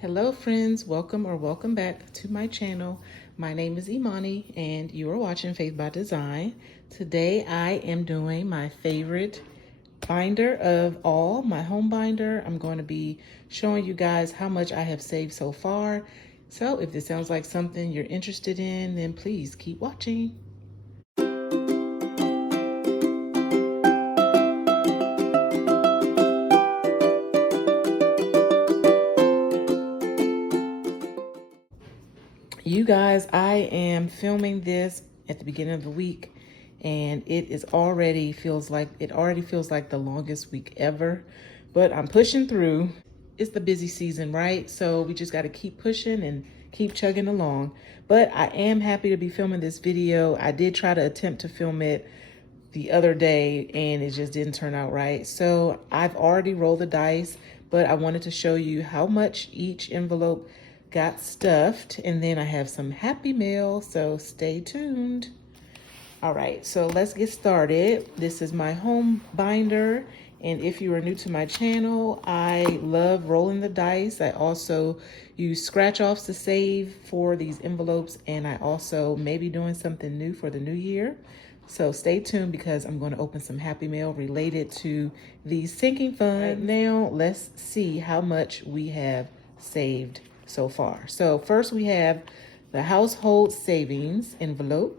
Hello friends, welcome or welcome back to my channel. My name is Imani and you are watching Faith by Design. Today I am doing my favorite binder of all, my home binder. I'm going to be showing you guys how much I have saved so far. So if this sounds like something you're interested in, then please keep watching. You guys, I am filming this at the beginning of the week and it already feels like the longest week ever, but I'm pushing through. It's the busy season, right? So we just got to keep pushing and keep chugging along. But I am happy to be filming this video. I did try to attempt to film it the other day and it just didn't turn out right. So I've already rolled the dice, but I wanted to show you how much each envelope got stuffed, and then I have some happy mail, so stay tuned. All right, so let's get started. This is my home binder, and if you are new to my channel, I love rolling the dice. I also use scratch offs to save for these envelopes, and I also may be doing something new for the new year. So stay tuned because I'm going to open some happy mail related to these sinking funds. Right now, let's see how much we have saved so far. So first we have the household savings envelope,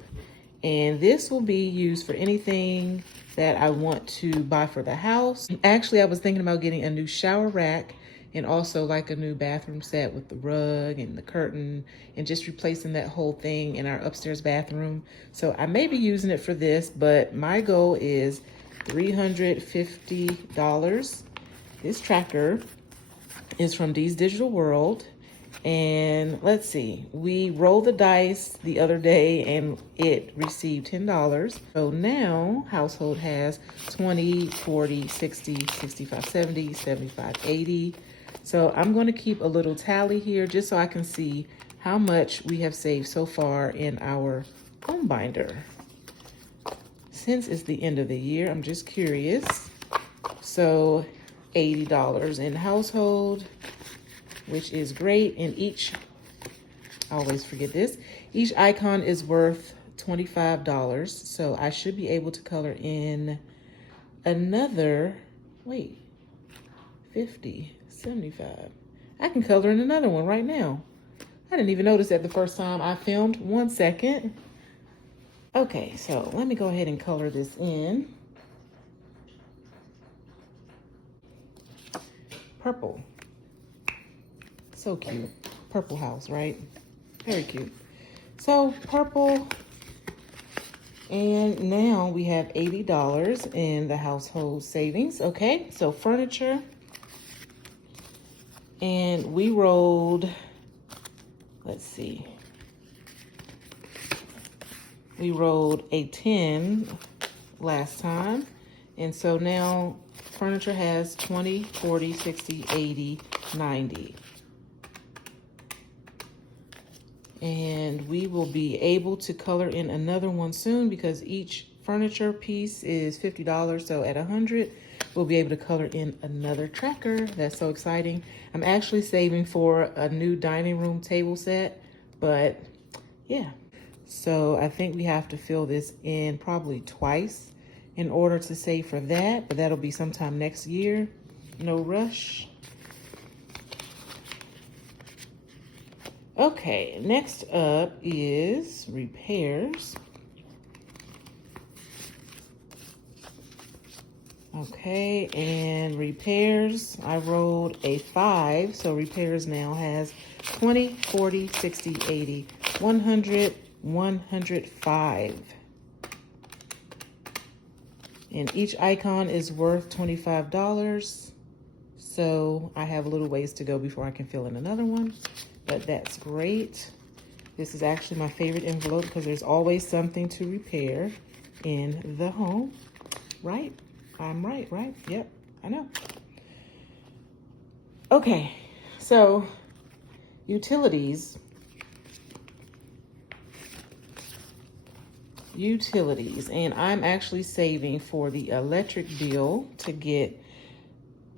and this will be used for anything that I want to buy for the house. Actually, I was thinking about getting a new shower rack and also like a new bathroom set with the rug and the curtain and just replacing that whole thing in our upstairs bathroom. So I may be using it for this, but my goal is $350. This tracker is from Dee's Digital World. And let's see, we rolled the dice the other day and it received $10. So now household has 20, 40, 60, 65, 70, 75, 80. So I'm going to keep a little tally here just so I can see how much we have saved so far in our home binder. Since it's the end of the year, I'm just curious. So $80 in household, which is great. And each, I always forget this, each icon is worth $25. So I should be able to color in another, 50, 75. I can color in another one right now. I didn't even notice that the first time I filmed. 1 second. Okay, so let me go ahead and color this in. Purple. So cute. Purple house, right? Very cute. So purple. And now we have $80 in the household savings. Okay, so furniture. And we rolled, let's see. We rolled a 10 last time. And so now furniture has 20, 40, 60, 80, 90. And we will be able to color in another one soon because each furniture piece is $50. So at 100, we'll be able to color in another tracker. That's so exciting. I'm actually saving for a new dining room table set, but yeah. So I think we have to fill this in probably twice in order to save for that, but that'll be sometime next year. No rush. Okay, next up is repairs. Okay, and repairs, I rolled a 5, so repairs now has 20, 40, 60, 80, 100, 105. And each icon is worth $25. So I have a little ways to go before I can fill in another one. But that's great. This is actually my favorite envelope because there's always something to repair in the home, right? I'm right? Yep, I know. Okay, so utilities. And I'm actually saving for the electric bill to get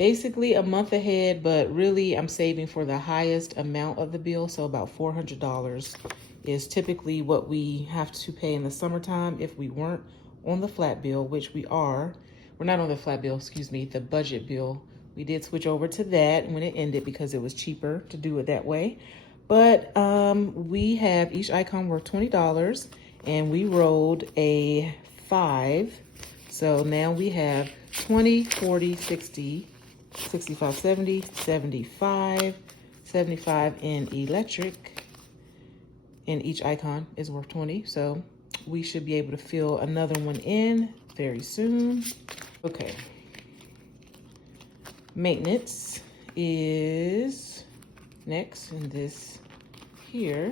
basically a month ahead, but really I'm saving for the highest amount of the bill. So about $400 is typically what we have to pay in the summertime if we weren't on the flat bill, which we are. We're not on the flat bill, excuse me, the budget bill. We did switch over to that when it ended because it was cheaper to do it that way. But we have each icon worth $20 and we rolled a 5. So now we have 20, 40, 60, 65, 70, 75, 75 in electric. And each icon is worth 20. So we should be able to fill another one in very soon. Okay. Maintenance is next, and this here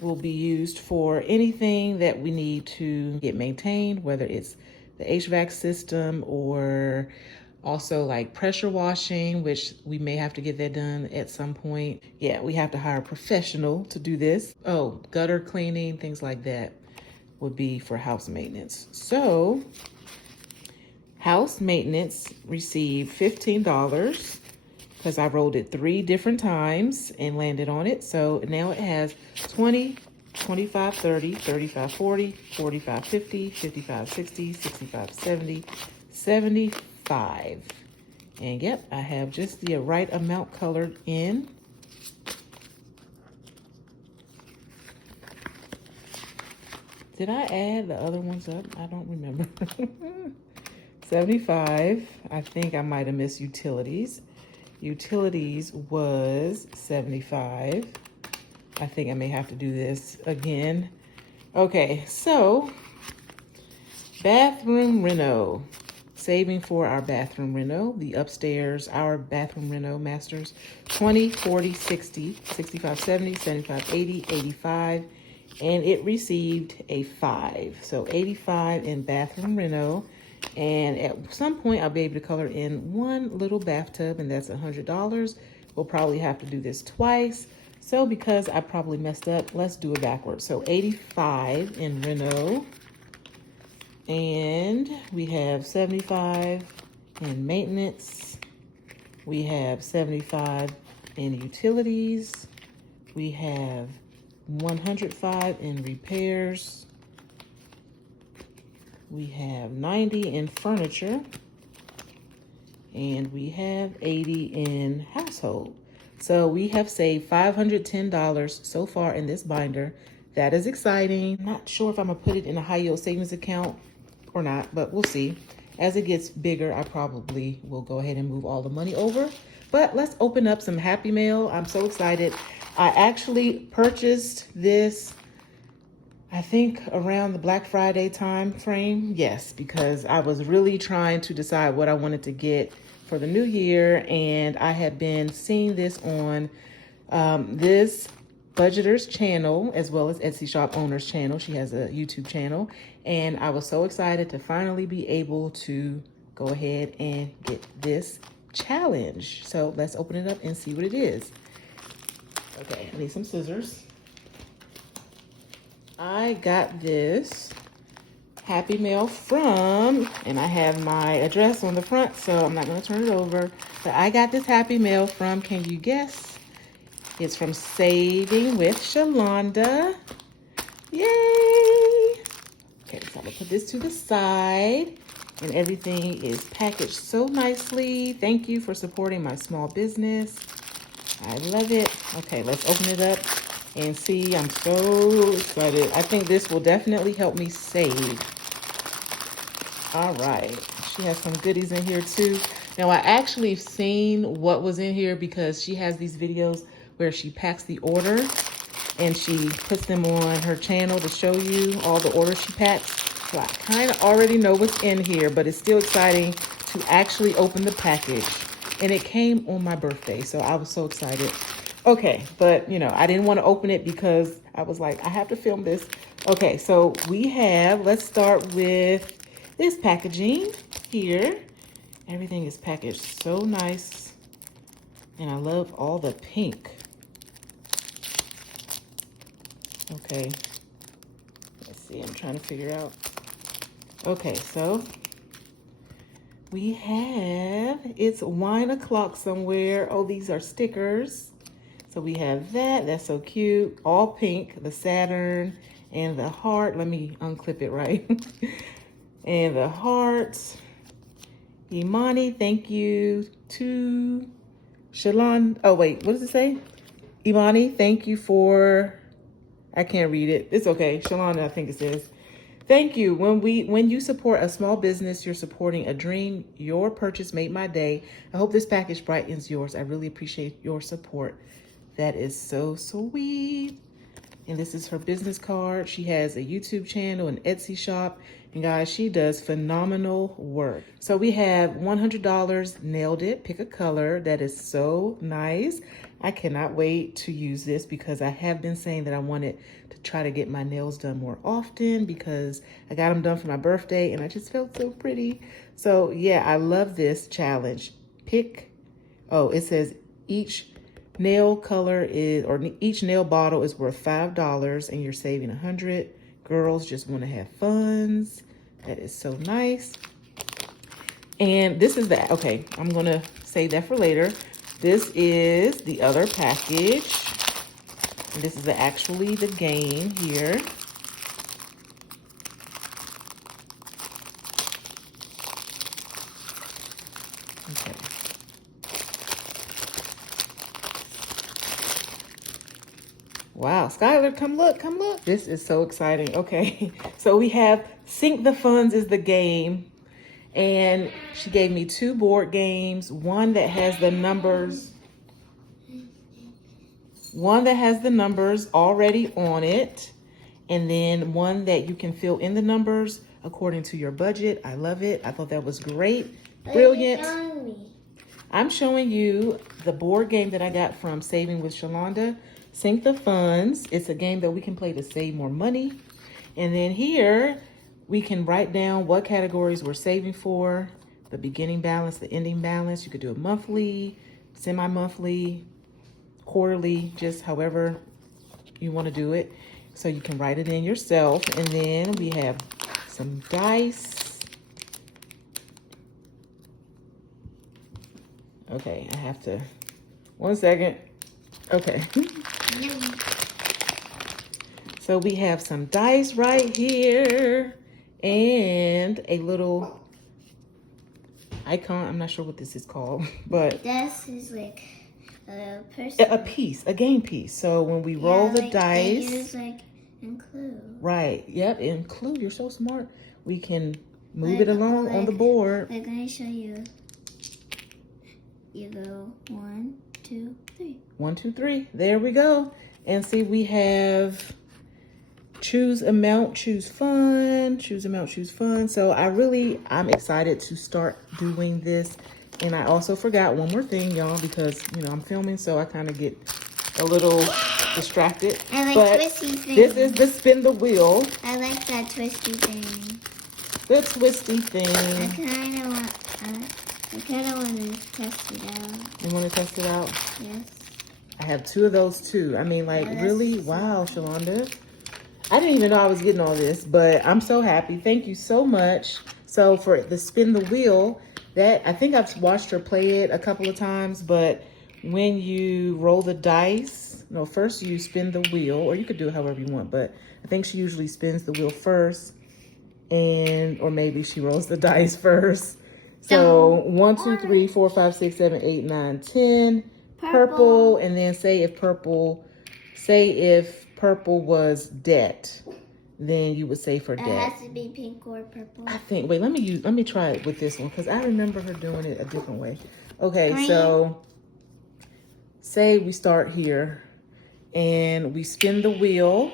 will be used for anything that we need to get maintained, whether it's the HVAC system or also like pressure washing, which we may have to get that done at some point. Yeah, we have to hire a professional to do this. Oh, gutter cleaning, things like that would be for house maintenance. So house maintenance received $15 because I rolled it 3 different times and landed on it. So now it has 20, 25, 30, 35, 40, 45, 50, 55, 60, 65, 70, 75. And yep, I have just the right amount colored in. Did I add the other ones up? I don't remember. 75. I think I might have missed utilities. Utilities was 75. I think I may have to do this again. Okay, so bathroom reno. Saving for our bathroom reno, the upstairs, our bathroom reno masters, 20, 40, 60, 65, 70, 75, 80, 85, and it received a 5. So 85 in bathroom reno. And at some point I'll be able to color in one little bathtub, and that's $100. We'll probably have to do this twice. So because I probably messed up, let's do it backwards. So 85 in reno. And we have 75 in maintenance. We have 75 in utilities. We have 105 in repairs. We have 90 in furniture. And we have 80 in household. So we have saved $510 so far in this binder. That is exciting. Not sure if I'm gonna put it in a high yield savings account or not, but we'll see. As it gets bigger, I probably will go ahead and move all the money over. But let's open up some Happy Mail. I'm so excited. I actually purchased this, I think around the Black Friday time frame. Yes, because I was really trying to decide what I wanted to get for the new year. And I had been seeing this on this budgeter's channel, as well as Etsy shop owner's channel. She has a YouTube channel. And I was so excited to finally be able to go ahead and get this challenge. So let's open it up and see what it is. Okay, I need some scissors. I got this Happy Mail from, and I have my address on the front, so I'm not going to turn it over. But I got this Happy Mail from, can you guess? It's from Saving with Shalonda. Yay! Okay, so I'm going to put this to the side. And everything is packaged so nicely. Thank you for supporting my small business. I love it. Okay, let's open it up and see. I'm so excited. I think this will definitely help me save. All right. She has some goodies in here too. Now, I actually seen what was in here because she has these videos where she packs the order and she puts them on her channel to show you all the orders she packs. So I kind of already know what's in here, but it's still exciting to actually open the package. And it came on my birthday, so I was so excited. Okay, but you know, I didn't want to open it because I was like, I have to film this. Okay, so we have, let's start with this packaging here. Everything is packaged so nice. And I love all the pink. Okay, let's see, I'm trying to figure out. Okay, so we have, it's wine o'clock somewhere. Oh, these are stickers. So we have that. That's so cute. All pink, the Saturn and the heart. Let me unclip it right. And the hearts. Imani, thank you to Shalon. Oh, wait, what does it say? Imani, thank you for, I can't read it. It's okay. Shalonda, I think it says. Thank you. When you support a small business, you're supporting a dream. Your purchase made my day. I hope this package brightens yours. I really appreciate your support. That is so sweet. And this is her business card. She has a YouTube channel, an Etsy shop. And guys, she does phenomenal work. So we have $100, nailed it, pick a color. That is so nice. I cannot wait to use this because I have been saying that I wanted to try to get my nails done more often because I got them done for my birthday and I just felt so pretty. So yeah, I love this challenge. Pick, oh, it says each nail color is, or each nail bottle is worth $5 and you're saving 100. Girls just want to have funds. That is so nice. And this is the, okay, I'm going to save that for later. This is the other package. And this is actually the game here. Okay. Wow, Skylar, come look, come look. This is so exciting. Okay, so we have Sink the Funds is the game. And she gave me 2 board games, one that has the numbers already on it, and then one that you can fill in the numbers according to your budget. I love it. I thought that was great. Brilliant. I'm showing you the board game that I got from Saving with Shalonda. Sink the Funds. It's a game that we can play to save more money. And then here, we can write down what categories we're saving for, the beginning balance, the ending balance. You could do it monthly, semi-monthly, quarterly, just however you want to do it. So you can write it in yourself. And then we have some dice. Okay, I have to, 1 second. Okay. So we have some dice right here and a little icon. I'm not sure what this is called, but this is like a person. A piece, a game piece. So when we roll the dice, they use like include. Right. Yep. Include. You're so smart. We can move it along on the board. Like, let me show you. You go 1, 2, 3. 1, 2, 3. There we go. And see, we have choose amount, choose fun, choose amount, choose fun. So I'm excited to start doing this. And I also forgot one more thing, y'all, because, you know, I'm filming, so I kind of get a little distracted. I like but twisty thing. This is the spin the wheel. I like that twisty thing. The twisty thing. I kind of want to test it out. You want to test it out? Yes. I have 2 of those too. I mean, like, really? Wow, Shalonda. I didn't even know I was getting all this, but I'm so happy. Thank you so much. So for the spin the wheel, that I think I've watched her play it a couple of times, but when you roll the dice, no, first you spin the wheel, or you could do it however you want, but I think she usually spins the wheel first, or maybe she rolls the dice first. So 1, 2, 3, 4, 5, 6, 7, 8, 9, 10. Purple, and then say if purple was debt, then you would say for debt. It has to be pink or purple. I think, wait, let me try it with this one because I remember her doing it a different way. Okay, green. So say we start here and we spin the wheel.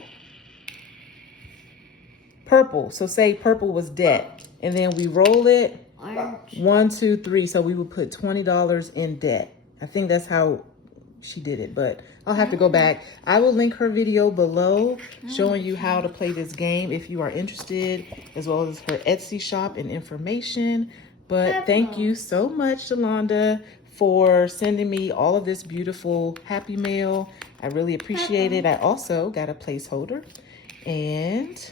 Purple, so say purple was debt, and then we roll it. Orange. 1, 2, 3, so we would put $20 in debt. I think that's how she did it, but I'll have to go back. I will link her video below showing you how to play this game if you are interested, as well as her Etsy shop and information. But thank you so much, Shalonda, for sending me all of this beautiful happy mail. I really appreciate it. I also got a placeholder, and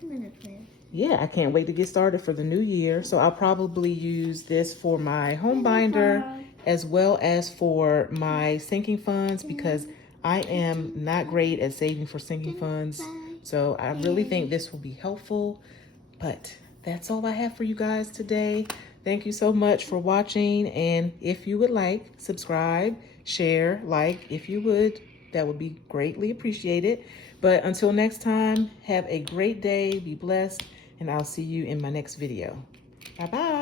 I'm gonna play. yeah, I can't wait to get started for the new year. So I'll probably use this for my home binder as well as for my sinking funds because I am not great at saving for sinking funds. So I really think this will be helpful. But that's all I have for you guys today. Thank you so much for watching. And if you would like, subscribe, share, like, if you would, that would be greatly appreciated. But until next time, have a great day, be blessed, and I'll see you in my next video. Bye-bye.